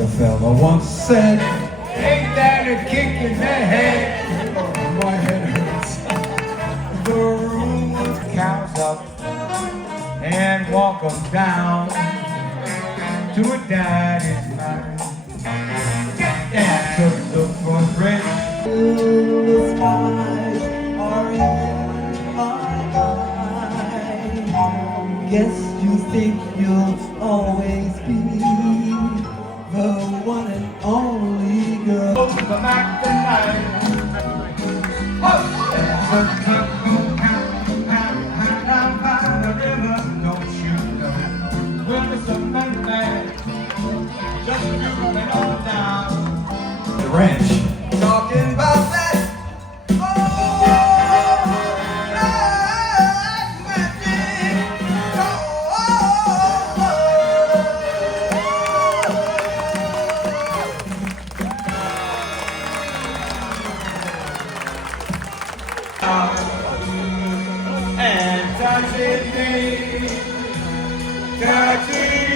The fella once said, ain't that a kick in the head? Oh, my head hurts. The room was cows up and walk 'em down to a daddy's night. Get down to the front bridge. The skies are in my eyes. Guess you think you'll always be the one and only girl. Oh, the night tonight. Oh, there's a couple down by the river, don't you know? Well, there's a man just moving on down the ranch, talking about that. And touching me, touching